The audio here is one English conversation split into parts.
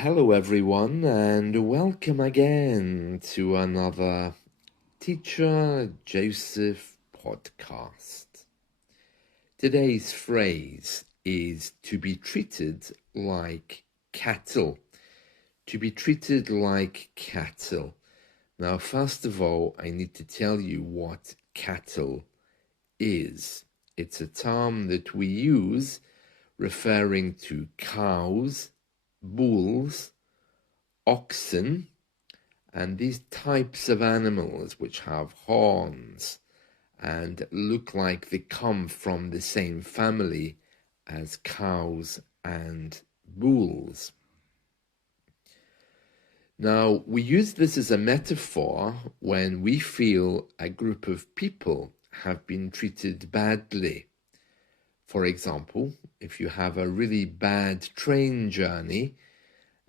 Hello, everyone, and welcome again to another Teacher Joseph podcast. Today's phrase is to be treated like cattle. To be treated like cattle. Now, first of all, I need to tell you what cattle is. It's a term that we use referring to cows, bulls, oxen, and these types of animals which have horns and look like they come from the same family as cows and bulls. Now, we use this as a metaphor when we feel a group of people have been treated badly. For example, if you have a really bad train journey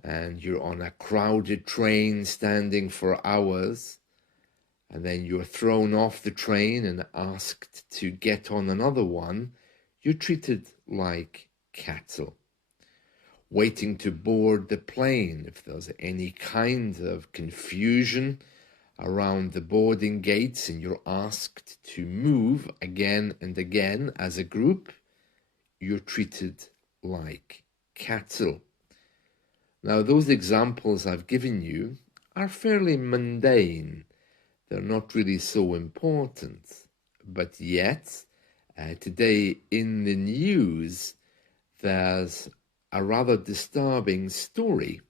and you're on a crowded train standing for hours, and then you're thrown off the train and asked to get on another one, you're treated like cattle. Waiting to board the plane, if there's any kind of confusion around the boarding gates and you're asked to move again and again as a group, you're treated like cattle. Now, those examples I've given you are fairly mundane. They're not really so important. But yet, today in the news, there's a rather disturbing story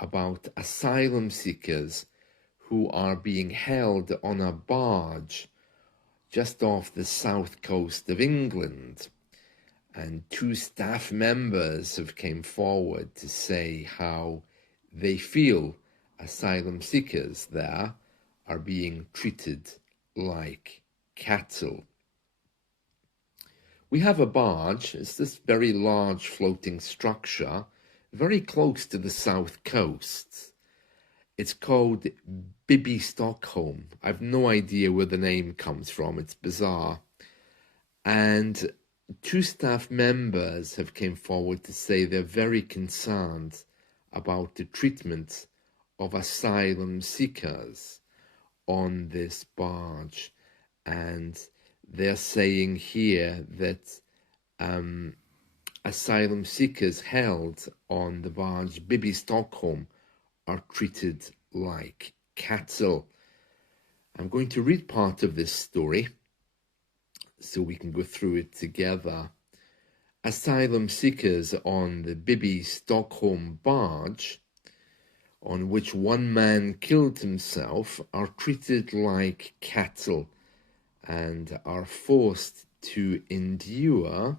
about asylum seekers who are being held on a barge just off the south coast of England. And two staff members have came forward to say how they feel asylum seekers there are being treated like cattle. We have a barge. It's this very large floating structure very close to the south coast. It's called Bibby Stockholm. I've no idea where the name comes from. It's bizarre. And two staff members have came forward to say they're very concerned about the treatment of asylum seekers on this barge. And they're saying here that asylum seekers held on the barge Bibby Stockholm are treated like cattle. I'm going to read part of this story so we can go through it together. Asylum seekers on the Bibby Stockholm barge, on which one man killed himself, are treated like cattle and are forced to endure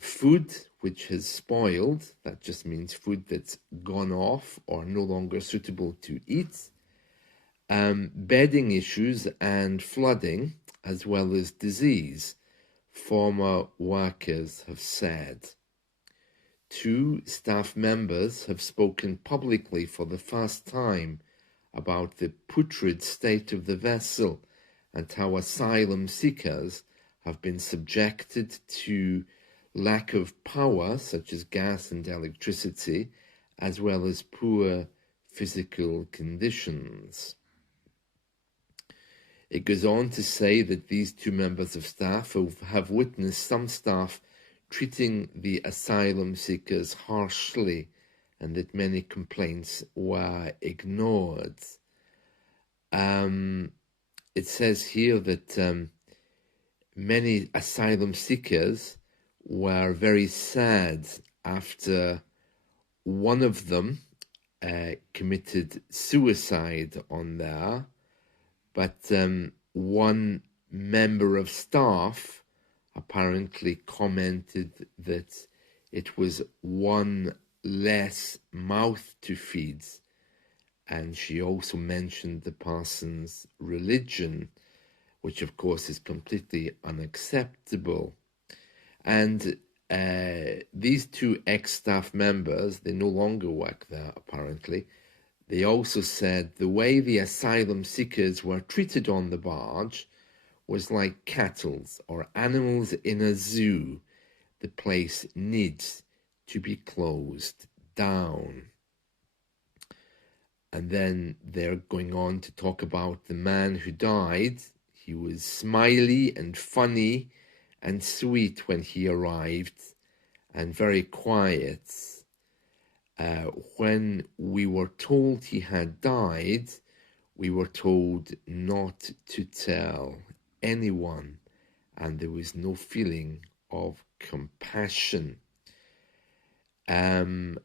food which has spoiled. That just means food that's gone off or no longer suitable to eat, bedding issues and flooding, as well as disease, former workers have said. Two staff members have spoken publicly for the first time about the putrid state of the vessel and how asylum seekers have been subjected to lack of power, such as gas and electricity, as well as poor physical conditions. It goes on to say that these two members of staff have witnessed some staff treating the asylum seekers harshly and that many complaints were ignored. It says here that many asylum seekers were very sad after one of them committed suicide on there. But one member of staff apparently commented that it was one less mouth to feed. And she also mentioned the person's religion, which of course is completely unacceptable. And these two ex-staff members, they no longer work there apparently. They also said the way the asylum seekers were treated on the barge was like cattle or animals in a zoo. The place needs to be closed down. And then they're going on to talk about the man who died. He was smiley and funny and sweet when he arrived, and very quiet. When we were told he had died, we were told not to tell anyone, and there was no feeling of compassion. And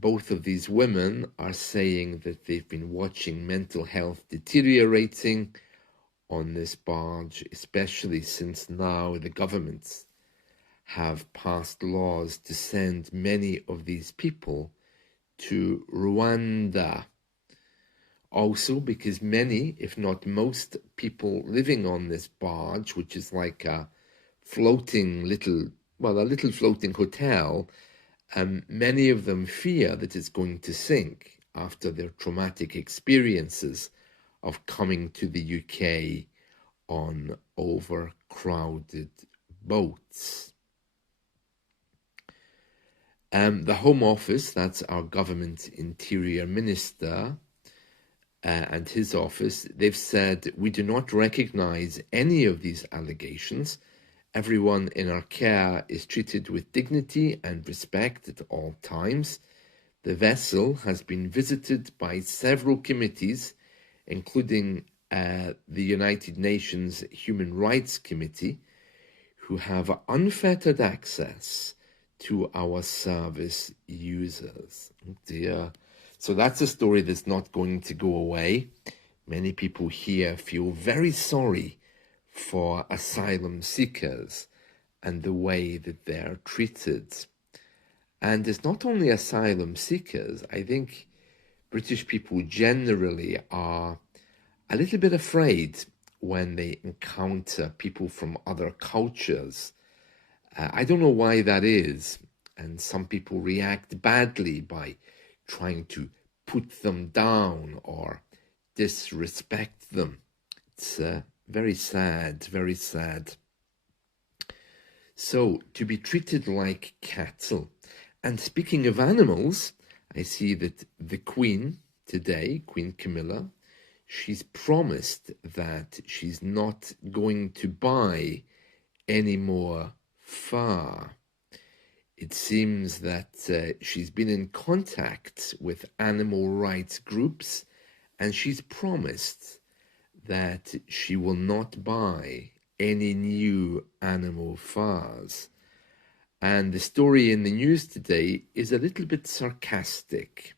both of these women are saying that they've been watching mental health deteriorating on this barge, especially since now the governments have passed laws to send many of these people to Rwanda. Also because many, if not most, people living on this barge, which is like a little floating hotel, many of them fear that it's going to sink after their traumatic experiences of coming to the UK on overcrowded boats. The Home Office, that's our government interior minister, and his office, they've said, we do not recognise any of these allegations. Everyone in our care is treated with dignity and respect at all times. The vessel has been visited by several committees, including the United Nations Human Rights Committee, who have unfettered access to our service users. Oh dear. So that's a story that's not going to go away. Many people here feel very sorry for asylum seekers and the way that they're treated. And it's not only asylum seekers. I think British people generally are a little bit afraid when they encounter people from other cultures. I don't know why that is. And some people react badly by trying to put them down or disrespect them. It's very sad, very sad. So, to be treated like cattle. And speaking of animals, I see that the Queen today, Queen Camilla, she's promised that she's not going to buy any more fur. It seems that she's been in contact with animal rights groups, and she's promised that she will not buy any new animal furs. And the story in the news today is a little bit sarcastic.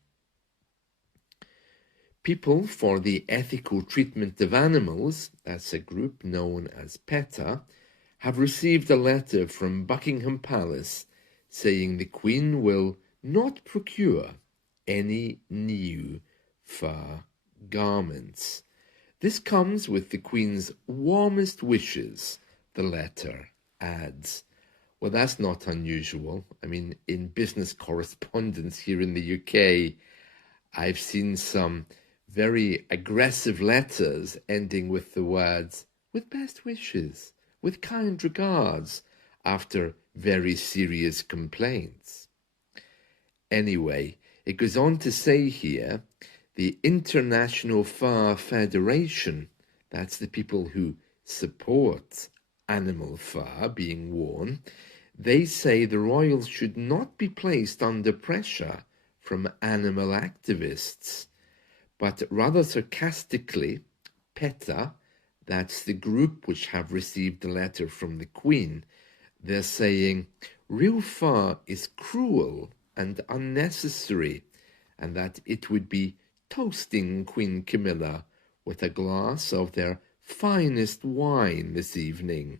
People for the Ethical Treatment of Animals, that's a group known as PETA, have received a letter from Buckingham Palace saying the Queen will not procure any new fur garments. This comes with the Queen's warmest wishes, the letter adds. Well, that's not unusual. I mean, in business correspondence here in the UK, I've seen some very aggressive letters ending with the words, with best wishes, with kind regards, after very serious complaints. Anyway, it goes on to say here, the International Fur Federation, that's the people who support animal fur being worn, they say the royals should not be placed under pressure from animal activists, but rather sarcastically, PETA, that's the group which have received the letter from the Queen, they're saying real fur is cruel and unnecessary, and that it would be toasting Queen Camilla with a glass of their finest wine this evening.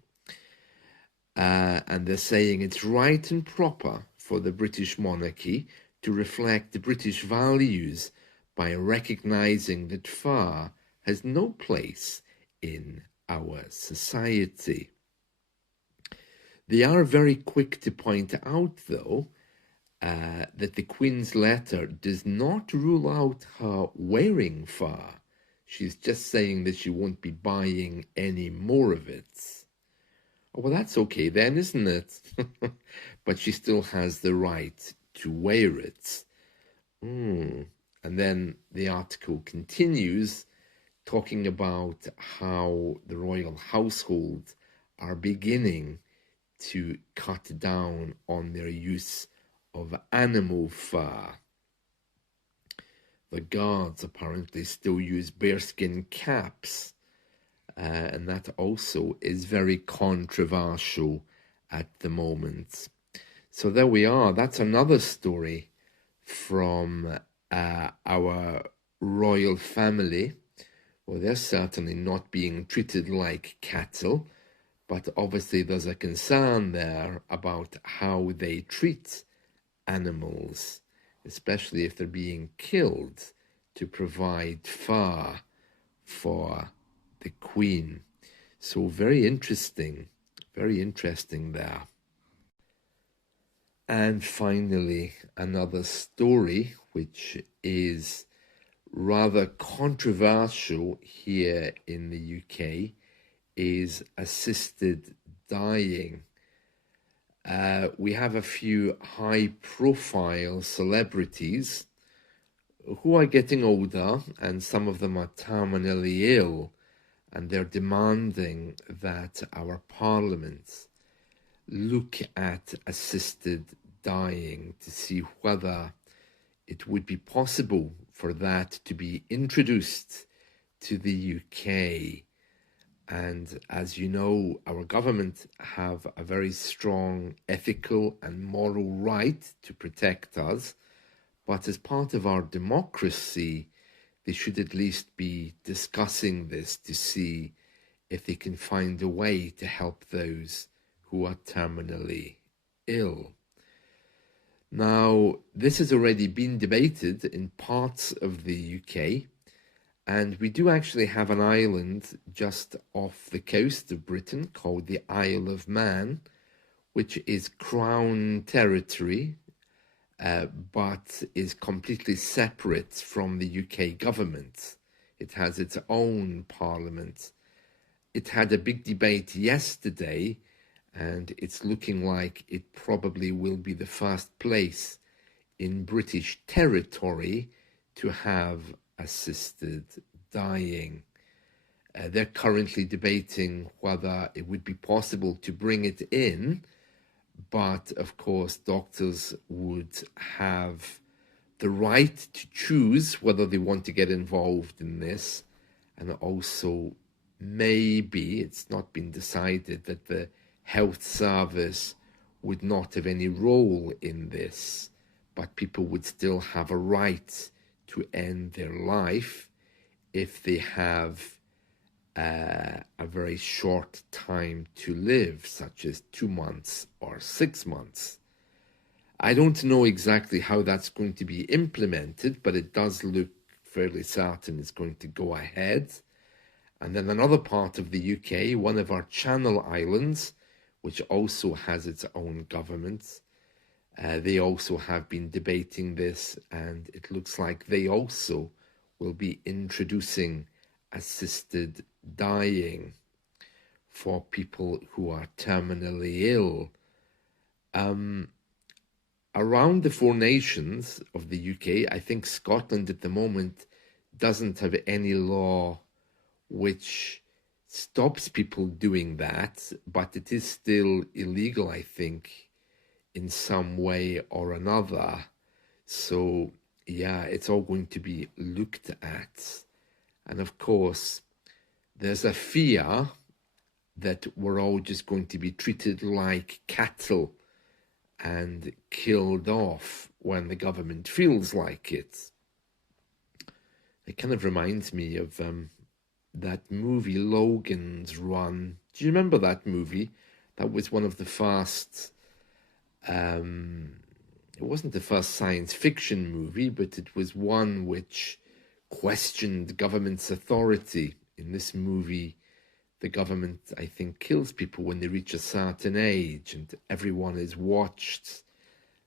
And they're saying it's right and proper for the British monarchy to reflect the British values by recognising that fur has no place in our society. They are very quick to point out, though, that the Queen's letter does not rule out her wearing fur. She's just saying that she won't be buying any more of it. Oh, well, that's okay then, isn't it? But she still has the right to wear it. And then the article continues talking about how the royal household are beginning to cut down on their use of animal fur. The guards apparently still use bearskin caps, and that also is very controversial at the moment. So there we are. That's another story from our royal family. Well, they're certainly not being treated like cattle, but obviously there's a concern there about how they treat animals, especially if they're being killed to provide fur for the Queen. So very interesting there. And finally, another story which is rather controversial here in the UK is assisted dying. We have a few high-profile celebrities who are getting older, and some of them are terminally ill, and they're demanding that our parliament look at assisted dying to see whether it would be possible for that to be introduced to the UK. And as you know, our government have a very strong ethical and moral right to protect us. But as part of our democracy, they should at least be discussing this to see if they can find a way to help those who are terminally ill. Now, this has already been debated in parts of the UK, and we do actually have an island just off the coast of Britain called the Isle of Man, which is Crown territory, but is completely separate from the UK government. It has its own parliament. It had a big debate yesterday, and it's looking like it probably will be the first place in British territory to have assisted dying. They're currently debating whether it would be possible to bring it in, but of course doctors would have the right to choose whether they want to get involved in this, and also maybe, it's not been decided, that the health service would not have any role in this, but people would still have a right to end their life if they have a very short time to live, such as 2 months or 6 months. I don't know exactly how that's going to be implemented, but it does look fairly certain it's going to go ahead. And then another part of the UK, one of our Channel Islands, which also has its own government, they also have been debating this, and it looks like they also will be introducing assisted dying for people who are terminally ill. Around the 4 nations of the UK, I think Scotland at the moment doesn't have any law which stops people doing that, but it is still illegal, I think, in some way or another. So yeah, it's all going to be looked at. And of course, there's a fear that we're all just going to be treated like cattle and killed off when the government feels like it. It kind of reminds me of that movie Logan's Run. Do you remember that movie? That was one of the first, it wasn't the first science fiction movie, but it was one which questioned government's authority. In this movie, the government, I think, kills people when they reach a certain age, and everyone is watched.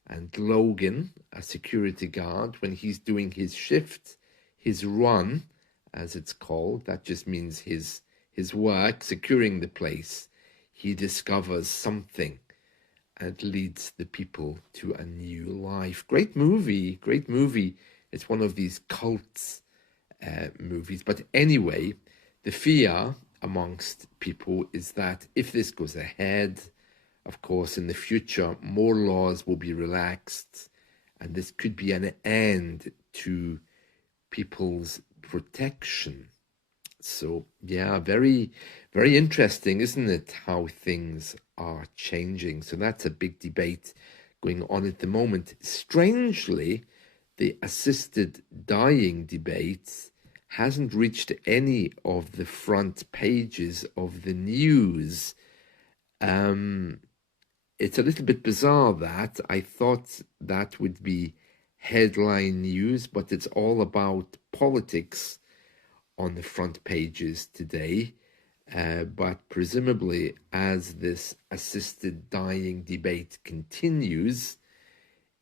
And Logan, a security guard, when he's doing his shift, his run, as it's called, that just means his work, securing the place, he discovers something. and leads the people to a new life. Great movie, great movie. It's one of these cults movies. But anyway, the fear amongst people is that if this goes ahead, of course, in the future, more laws will be relaxed, and this could be an end to people's protection. So, yeah, very, very interesting, isn't it, how things are changing? So that's a big debate going on at the moment. Strangely, the assisted dying debate hasn't reached any of the front pages of the news. It's a little bit bizarre that I thought that would be headline news, but it's all about politics on the front pages today. But presumably, as this assisted dying debate continues,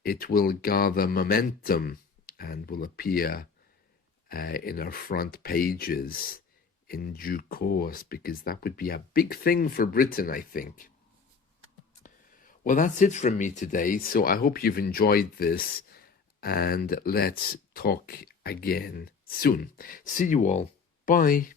it will gather momentum and will appear in our front pages in due course, because that would be a big thing for Britain, I think. Well, that's it from me today. So I hope you've enjoyed this, and let's talk again soon. See you all. Bye.